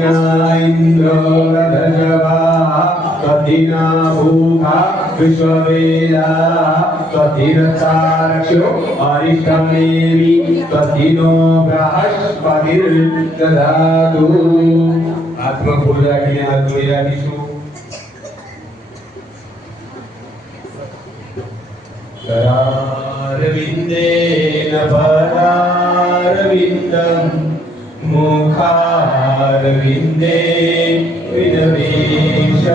कथिना इंद्र रजवा कथिना भूखा विश्ववेदा कथिनतारक्षो अरिष्टमेवि कथिनो बृहस्पतिर्दधातु। आत्मा खोल રાખીને હાથ જોડી રાખીશું। करारविंदेन परारविंदं मुखारविंदे विनिवेशयन्तं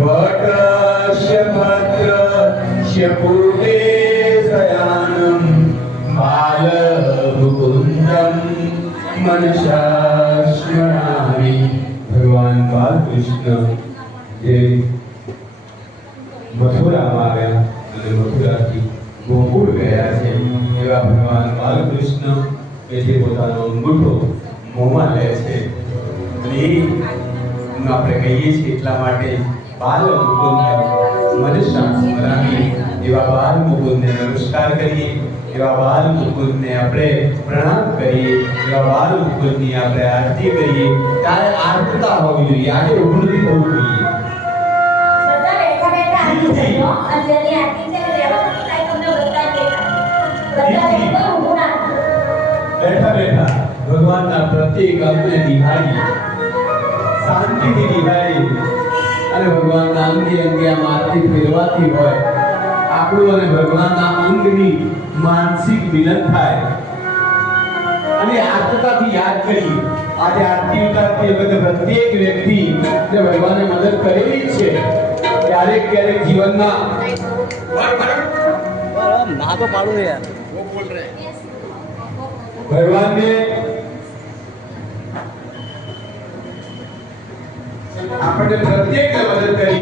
वटस्य भद्रस्य पूर्वे शयानं बालमुकुन्दं मनसा स्मरामि। भगवान बालकृष्ण જે મથુરામાં આવ્યા અને મથુરાથી ગોકુળ ગયા છે એવા ભગવાન બાલકૃષ્ણ કે જે પોતાનો અંગૂઠો મોંમાં લે છે અને આપણે કહીએ છીએ એટલા માટે બાલ મુકુંદ મનસા સ્મરામી। એવા બાલ મુકુંદને નમસ્કાર કરીએ, એવા બાલ મુકુંદને આપણે પ્રણામ કરીએ, એવા બાલ મુકુંદની આપણે આરતી કરીએ। ત્યારે આર્તતા હોવી જોઈએ, આજે ઊભું નથી થવું જોઈએ। बैठा बैठा भगवान ना प्रत्येक अंगने निभाई शांति थी निभाई अने भगवान ना अंगे अंगे आम आरती फेरवाती होय आपणुं अने भगवान ना अंगनी मानसिक मिलन थाय अने आत्मताथी याद करी। आज आरती उतारती वखते प्रत्येक व्यक्ति जे भगवाने मदद करेली छे क्यारेक क्यारेक जीवनमां ना तो पाड़ो यार वो बोल रहे हैं भगवान ने आपने प्रत्येक ने मदद करी।